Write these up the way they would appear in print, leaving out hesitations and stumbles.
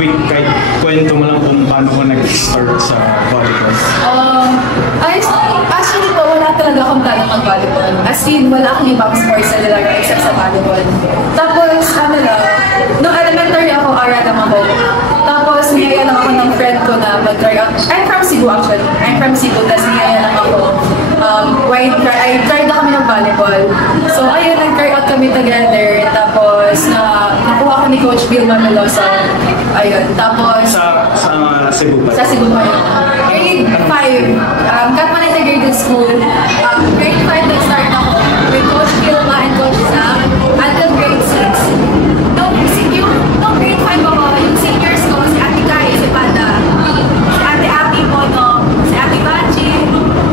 quick, kahit kwento mo lang kung paano ko nag-start sa volleyball. Actually po, wala talaga akong tanong mag-volleyball. As in, wala akong ibang sports na nilagay except sa volleyball. Tapos, ano lang, nung elementary ako, aral lang ako. Tapos, niyaya lang ako ng friend ko na mag-try out. I'm from Cebu actually. I'm from Cebu, tapos niyaya lang ako. I tried na kami ng volleyball. So, ayun, nag-try out kami together. Tapos, nakuha ko ni Coach Bill Mamelosa. Ayun, tapos... Sa Cebu pa? Sa Cebu pa yun. Grade 5, Katman Integrated School. Grade 5, nag-start ako with Coach Bilma and Coach Sam until grade 6. Nung grade 5 ako, yung seniors ko, si Ate Kai, si Panda, si Ate Aki Mono, si Ate Bachi,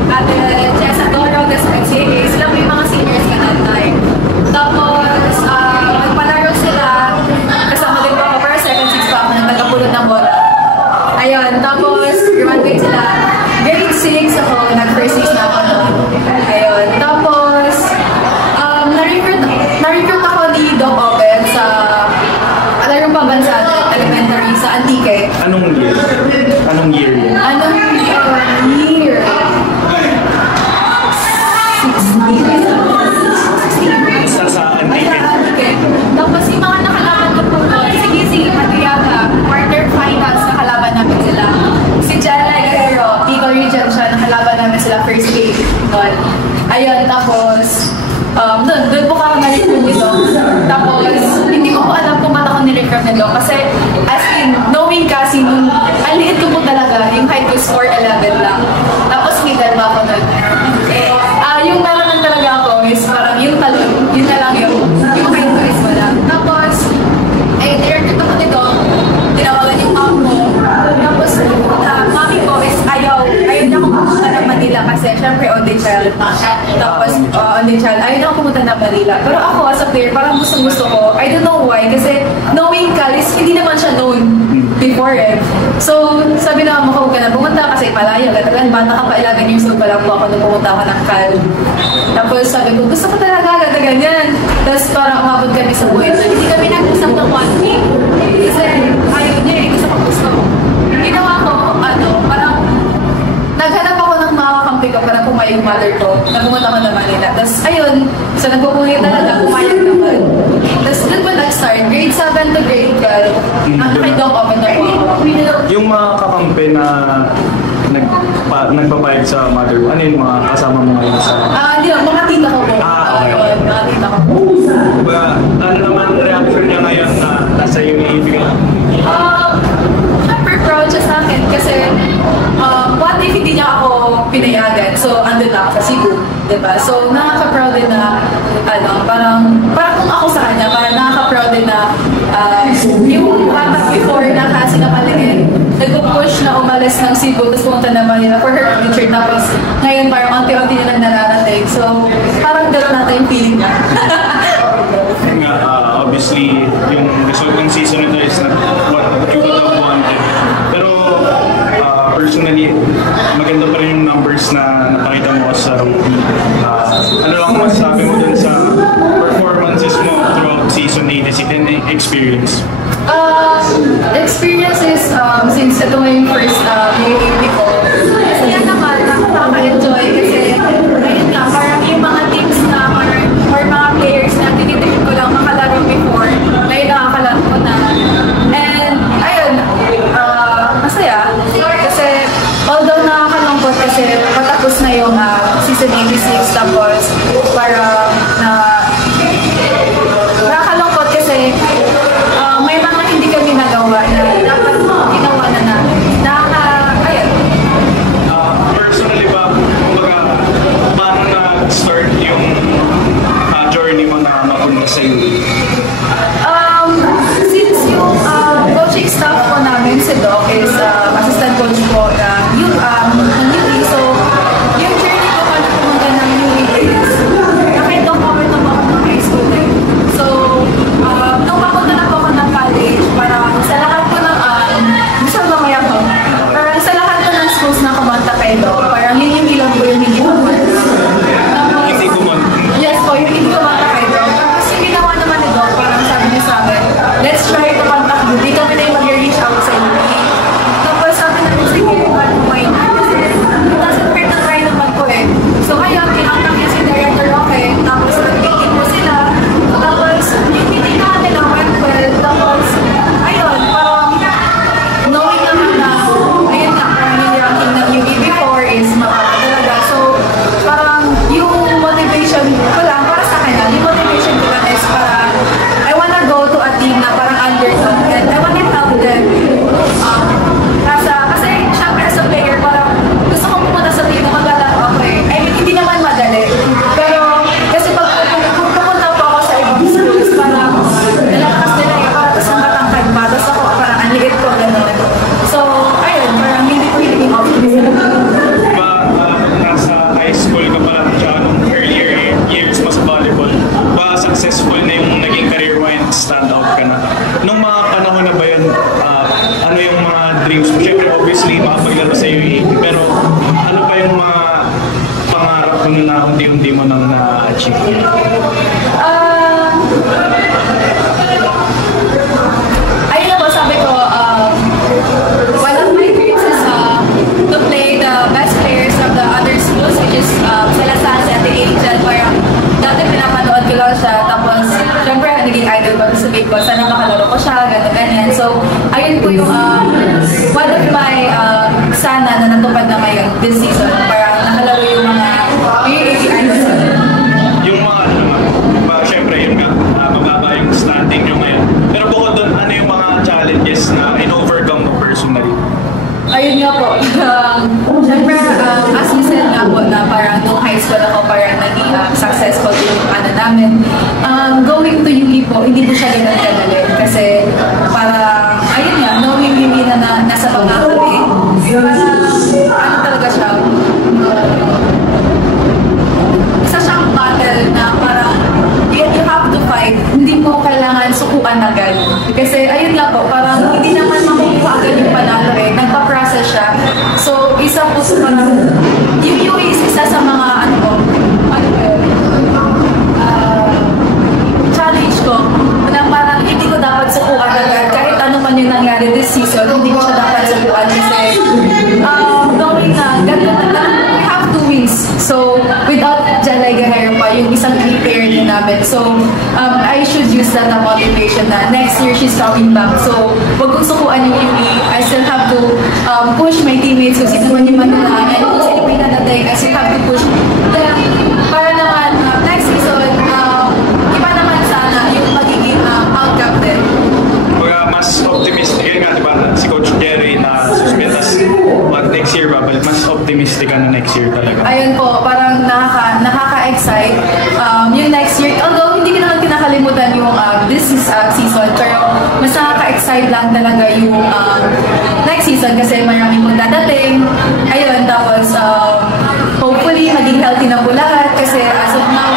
Ate Jessa Doro, si sila po yung mga seniors ka that time. Tapos, nagpalaro sila, kasama din ko ako, para 7-6 pa ako, nagpulot ng bola. Ayun, tapos, graduate sila. Grade 6 ako, nag-first 6 na ako noon. Ayun, tapos, na-recruit ako ni Doc Oben sa larong pambansa elementary sa Antique. Anong year? Anong year yun? Anong year? 16. Sa Antique. Tapos yung mga nakalaban ko po doon, si Gizzy, Madriaga, quarterfinals, nakalaban namin sila. Si Jala Guerrero, Tico Region siya, nakalaban namin sila first game doon. Ayun, tapos, doon po ako na-recruit nito. Tapos, hindi ko po alam kung ba't ako ni-recruit nito. Kasi, as in, knowing kasi, ang liit ko po talaga, yung height ko score 11 lang. Tapos, middle pa ako nun. Yung meron talaga ako is parang yung talon, yun na lang yung height ko is wala. Tapos, ni-recruit ako nito, tinawagan yung mom ko. Tapos, mami ko is ayaw niya akong pumunta ng Manila kasi syempre only child. Tapos, only child, ayaw niya akong pumunta ng Manila. Pero ako as a player, parang gusto ko. I don't know why, kasi knowing Calis, hindi naman siya known before eh. So, sabi na mo, huwag ka na pumunta kasi malayo. Gatagan, bata ka pa 11 years old pa lang po ako nung pumunta ako ng Cal. Tapos sabi ko, gusto ko talaga gatagan yan. Tapos parang umabot kami sa buhay. Hindi kami nag-usap ng 1 week. Kasi ayaw niya eh, gusto ko. Ginawa ko, parang naghanap ako ng makakampi ko para pumayag mother ko. Nagpumunta ako ng Manila. Tapos ayun, so nagpupunta talaga, pumayag naman. Tapos doon ba nag-start? Grade 7 to grade 12. Ang kay-doc open na po ako. Yung mga kakampi na nagpapayag sa mother, ano yung mga kasama mo ngayon sa... Hindi lang, mga tita ko po. Okay. Mga tita ko po. Ano naman reaction niya ngayon na nasa iyo iibigay? Siyempre proud siya sa akin kasi what if hindi niya ako pinayagan? So, andun na ako sa Cebu, diba? So, nakaka-proud din na, parang kung ako sa kanya, parang nakaka-proud din na yung before na kasi nakalingin, nag-push na umalis ng Cebu, tapos pumunta na Manila for her future. Tapos, ngayon parang unti-unti niya lang nararating. So, parang gano'n natin yung feeling niya. Obviously, yung result ng season nito is not what you would have wanted. Pero, personally, maganda pa rin yung numbers na napakita mo sa rookie. Ano lang masasabi mo dun sa performances mo throughout season 86 and experience? Experience is, since ito nga yung first UAP ko, kaya naman, nakaka-enjoy kasi, ayun nga, parang yung mga teams na, or mga players na tinitigil ko lang makalaro before, ngayon nakakalaro ko na. And, ayun, masaya. Kasi, although nakakalungkot kasi patapos na yung season 86, tapos parang nakakalungkot kasi may mga hindi kami nagawa na dapat ginawa na namin. dreams mo? Siyempre, obviously, makapaglaro sa UAP, pero ano pa yung mga pangarap mo na unti-unti mo nang na-achieve? Ayun na po, sabi ko, one of my dreams is to play the best players of the other schools, which is sila sa Ate Angel. Parang dati pinapanood ko lang siya, tapos syempre naging idol ko sa big ko, sana makalaro ko siya, ganyan. So, ayun po yung one of my sana na natupad na ngayon this season. Parang nakalaro yung mga idols. Yung mga ano naman, syempre yun nga, mababa yung standing nyo ngayon. Pero bukod doon, ano yung mga challenges na in-overcome mo personally? Ayun nga po. Siyempre, as you said nga po na parang nung high school ako parang naging successful yung ano namin. Going to UP po, hindi po siya ganun kadali. Kasi parang, ayun nga, knowing UP na nasa pangako eh. Parang, ano talaga siya? Isa siyang battle na parang you have to fight. Hindi mo kailangan sukuan agad. Kasi ayun nga po, parang hindi naman makukuha agad yung panalo eh. Nagpa-process siya. So, isa po sa parang, yung UA is isa sa mga challenge ko na parang hindi ko dapat sukuan agad. Kahit ano man yung nangyari this season, hindi ko siya dapat sukuan kasi knowing na gano'n na we have two wins. So, without Jalay Gahero pa, yung isang key player din namin. So, I should use that na motivation na next year she's coming back. So, wag kong sukuan yung UP. I still have to push my teammates kung sino man yung manunaan. And kung sino may nadating, I still have to push them. Para naman, next season, iba naman sana yung magiging out-captain. Mas optimistic, yun nga diba, si Coach Jerry na suspend, tas next year babalik, mas optimistic ka na next year talaga. Ayun po, parang nakaka-excite. Yung next year, although hindi ko naman kinakalimutan yung this season, pero mas nakaka-excite lang talaga yung next season kasi maraming pong dadating. Ayun, tapos hopefully maging healthy na po lahat kasi as of now,